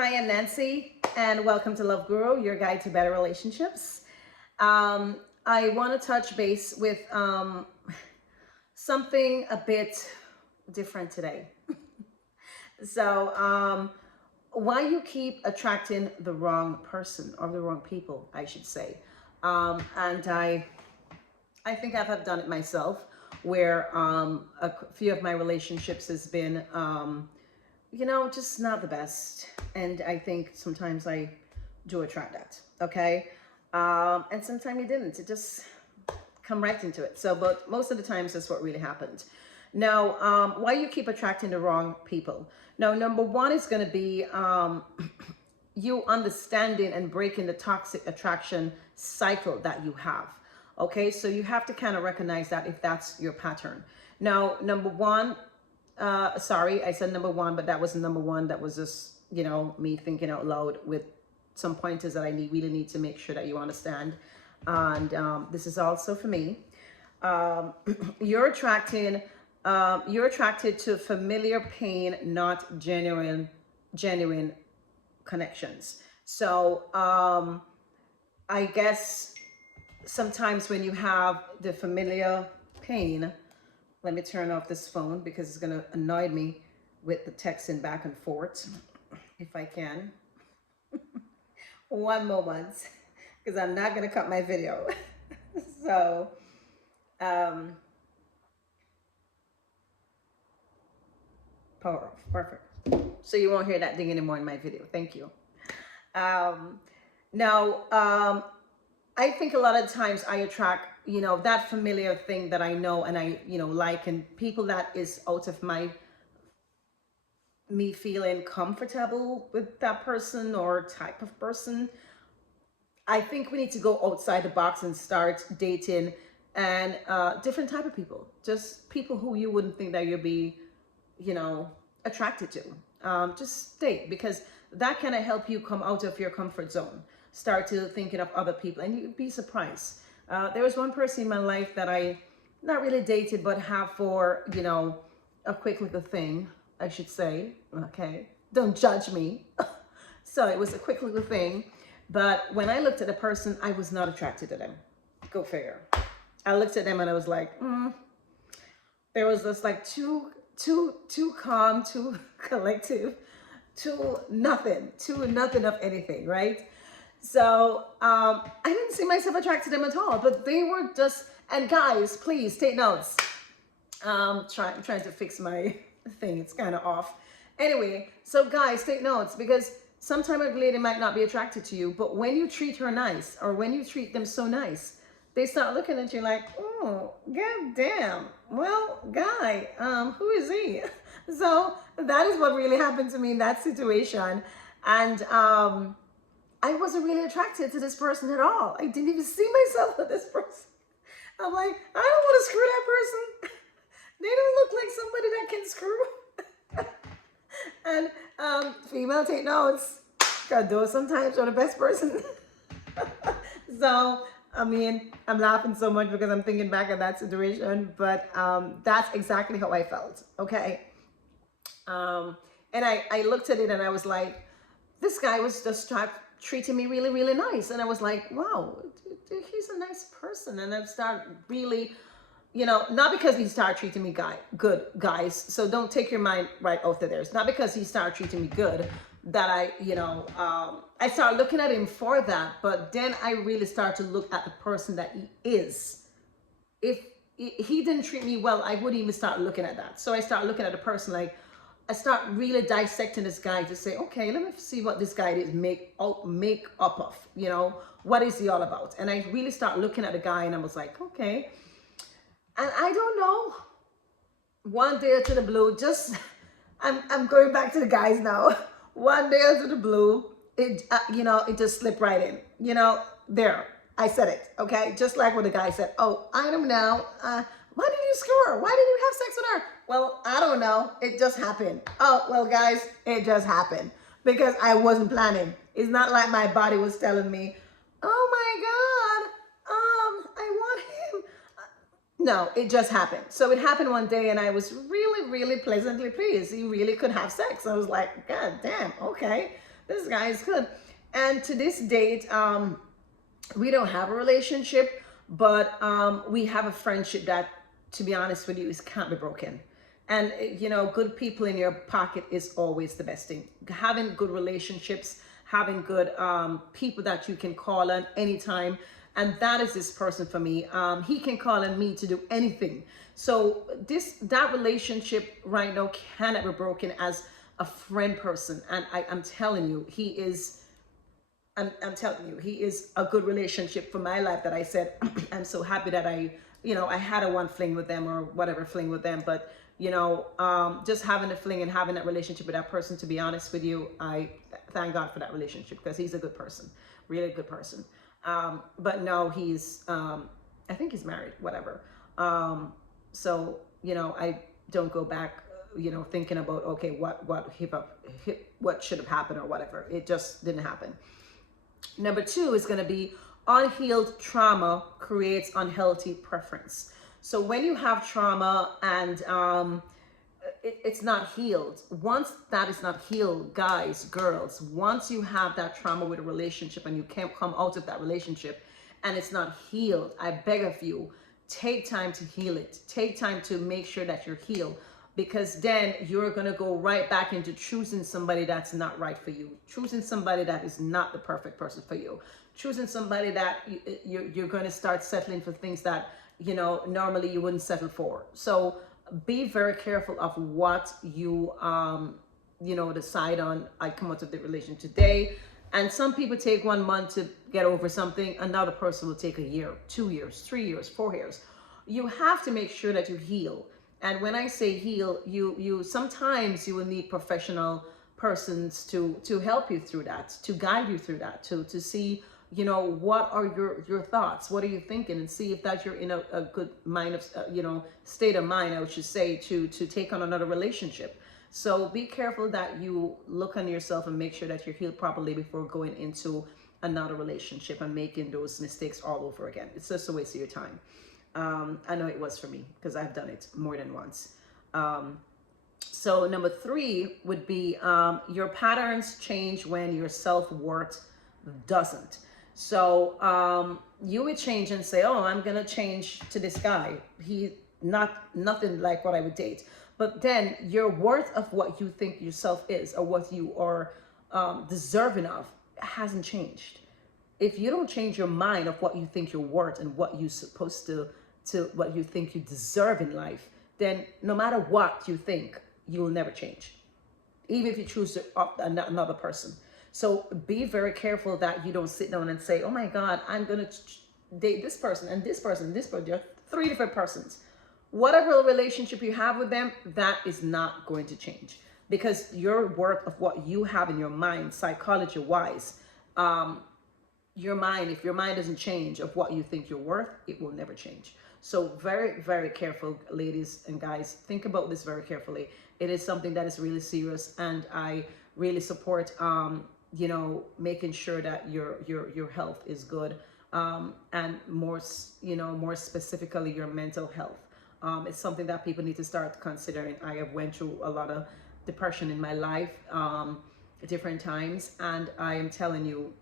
Hi, I'm Nancy, and welcome to Love Guru, your guide to better relationships. I want to touch base with something a bit different today. So, why you keep attracting the wrong person or the wrong people, I should say. And I think I've done it myself, where a few of my relationships has been just not the best. And I think sometimes I do attract that. Okay. And sometimes you didn't. It just come right into it. So, but most of the times that's what really happened. Now, why you keep attracting the wrong people? Now, number one is going to be you understanding and breaking the toxic attraction cycle that you have. Okay, so you have to kind of recognize that if that's your pattern. Now, number one, sorry, I said number one, but that wasn't number one. That was just, me thinking out loud with some pointers that I really need to make sure that you understand. And this is also for me. Um, you're attracting, you're attracted to familiar pain, not genuine connections. So I guess sometimes when you have the familiar pain, let me turn off this phone because it's going to annoy me with the texting back and forth, if I can. One moment, because I'm not going to cut my video. So, um, power off. Perfect. So you won't hear that ding anymore in my video. Thank you. Um, now, I think a lot of times I attract, that familiar thing that I know and I, like, and people that is out of me feeling comfortable with that person or type of person. I think we need to go outside the box and start dating and different type of people, just people who you wouldn't think that you'd be, attracted to. Just date, because that kind of help you come out of your comfort zone, start to thinking of other people, and you'd be surprised. There was one person in my life that I not really dated, but have for, a quick little thing, I should say. Okay, don't judge me. So it was a quick little thing. But when I looked at the person, I was not attracted to them. Go figure. I looked at them and I was like, there was this like too calm, too collective, too nothing of anything, right? So I didn't see myself attracted to them at all, but they were just, and guys, please take notes. I'm trying to fix my thing. It's kind of off. Anyway, so guys, take notes, because sometimes a lady might not be attracted to you, but when you treat her nice or when you treat them so nice, they start looking at you like, oh, god damn. Well, guy, who is he? So that is what really happened to me in that situation. And I wasn't really attracted to this person at all. I didn't even see myself with this person. I'm like, I don't want to screw that person. They don't look like somebody that can screw. And female, take notes. God, those sometimes are the best person. So, I mean, I'm laughing so much because I'm thinking back at that situation, but that's exactly how I felt. Okay. And I looked at it and I was like, this guy was just treating me really nice. And I was like, wow, he's a nice person. And I started really, not because he started treating me good, guys. So don't take your mind right out of there. It's not because he started treating me good that I started looking at him for that. But then I really started to look at the person that he is. If he didn't treat me well, I wouldn't even start looking at that. So I started looking at the person, like, I start really dissecting this guy to say, okay, let me see what this guy is make up of, what is he all about? And I really start looking at the guy and I was like, okay. And I don't know, one day out of the blue, I'm going back to the guys now. One day out of the blue, it just slipped right in, there, I said it, okay? Just like what the guy said, oh, I don't know, why did you screw her? Why did you have sex with her? Well, I don't know, it just happened. Oh, well, guys, it just happened because I wasn't planning. It's not like my body was telling me, oh my God, I want him. No, it just happened. So it happened one day and I was really pleasantly pleased. He really could have sex. I was like, God damn, okay. this guy is good. And to this date, we don't have a relationship, but we have a friendship that, to be honest with you, is can't be broken. And you know, good people in your pocket is always the best thing. Having good relationships, having good people that you can call on anytime, and that is this person for me. He can call on me to do anything. So that relationship right now cannot be broken as a friend person. And I'm telling you, he is. I'm telling you, he is a good relationship for my life. That I said, I'm so happy that I had a one fling with them or whatever fling with them, but just having a fling and having that relationship with that person, to be honest with you, I thank God for that relationship because he's a good person, really good person. But no, he's, I think he's married, whatever. So, I don't go back, thinking about, okay, what should have happened or whatever. It just didn't happen. Number 2 is going to be unhealed trauma creates unhealthy preference. So when you have trauma and it's not healed, once that is not healed, guys, girls, once you have that trauma with a relationship and you can't come out of that relationship and it's not healed, I beg of you, take time to heal it. Take time to make sure that you're healed, because then you're going to go right back into choosing somebody that's not right for you, choosing somebody that is not the perfect person for you, choosing somebody that you're going to start settling for things that normally you wouldn't settle for. So be very careful of what you decide on. I come out of the relationship today, and some people take 1 month to get over something. Another person will take a year, 2 years, 3 years, 4 years. You have to make sure that you heal. And when I say heal, you sometimes you will need professional persons to help you through that, to guide you through that, to see what are your thoughts, what are you thinking, and see if that you're in a good mind of state of mind, I should say, to take on another relationship. So be careful that you look on yourself and make sure that you're healed properly before going into another relationship and making those mistakes all over again. It's just a waste of your time. I know it was for me because I've done it more than once. So number 3 would be your patterns change when your self-worth doesn't. So you would change and say, oh, I'm gonna change to this guy. He nothing like what I would date. But then your worth of what you think yourself is, or what you are deserving of, hasn't changed. If you don't change your mind of what you think you're worth and what you're supposed to what you think you deserve in life, then no matter what you think, you will never change, even if you choose another person. So be very careful that you don't sit down and say, oh my God, I'm going to date this person and this person and this person. There are 3 different persons. Whatever relationship you have with them, that is not going to change, because your worth of what you have in your mind, psychology wise, your mind, if your mind doesn't change of what you think you're worth, it will never change. So very, very careful, ladies and guys. Think about this very carefully. It is something that is really serious, and I really support, making sure that your health is good, and more specifically, your mental health. It's something that people need to start considering. I have went through a lot of depression in my life, different times, and I am telling you,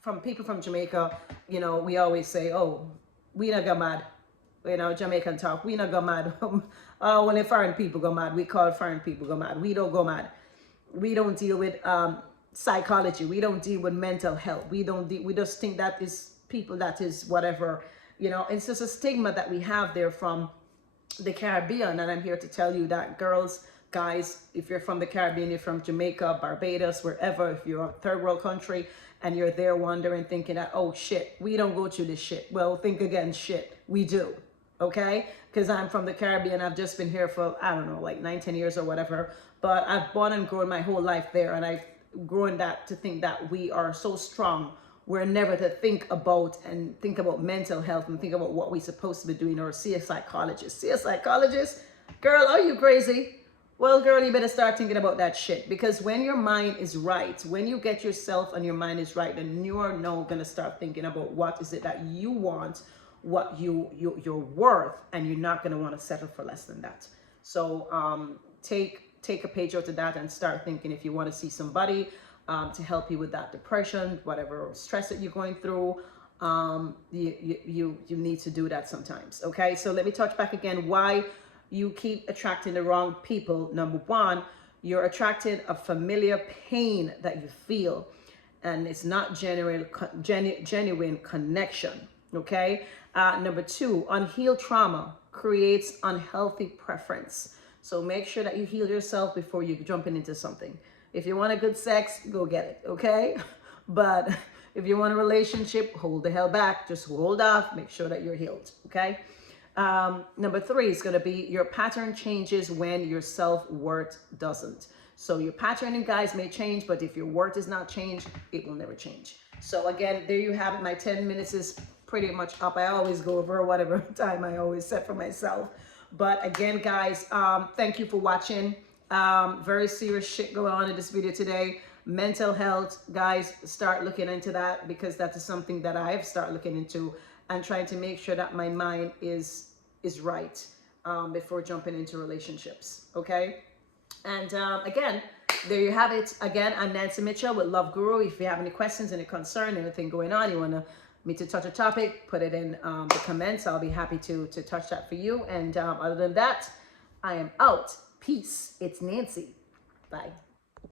from people from Jamaica, we always say, oh, we not go mad. Jamaican talk, we not go mad. When the foreign people go mad, we call foreign people go mad. We don't go mad. We don't deal with psychology. We don't deal with mental health. We just think that is people that is whatever, it's just a stigma that we have there from the Caribbean. And I'm here to tell you that, girls, guys, if you're from the Caribbean, you're from Jamaica, Barbados, wherever, if you're a third world country and you're there wondering, thinking that, oh shit, we don't go through this shit. Well, think again, shit, we do. Okay? Because I'm from the Caribbean. I've just been here for, I don't know, like 9, 10 years or whatever. But I've born and grown my whole life there. And I've grown that to think that we are so strong. We're never to think about mental health and think about what we're supposed to be doing, or see a psychologist. See a psychologist? Girl, are you crazy? Well, girl, you better start thinking about that shit, because when your mind is right, when you get yourself and your mind is right, then you are now going to start thinking about what is it that you want, what you're worth, and you're not going to want to settle for less than that. So take a page out of that and start thinking, if you want to see somebody, to help you with that depression, whatever stress that you're going through. You need to do that sometimes. Okay, so let me touch back again why you keep attracting the wrong people. Number one, you're attracting a familiar pain that you feel, and it's not genuine connection. Okay. Number two, unhealed trauma creates unhealthy preference. So make sure that you heal yourself before you jumping into something. If you want a good sex, go get it. Okay. But if you want a relationship, hold the hell back. Just hold off. Make sure that you're healed. Okay. Number three is going to be your pattern changes when your self-worth doesn't. So your patterning, guys, may change, but if your worth is not changed, it will never change. So again, there you have it. My 10 minutes is pretty much up. I always go over whatever time I always set for myself. But again, guys, thank you for watching. Very serious shit going on in this video today. Mental health, guys, start looking into that, because that is something that I have started looking into and trying to make sure that my mind is right before jumping into relationships. Okay. And again, there you have it. Again, I'm Nancy Mitchell with Love Guru. If you have any questions, any concern, anything going on, you want me to touch a topic, put it in the comments. I'll be happy to touch that for you. And other than that, I am out. Peace. It's Nancy. Bye.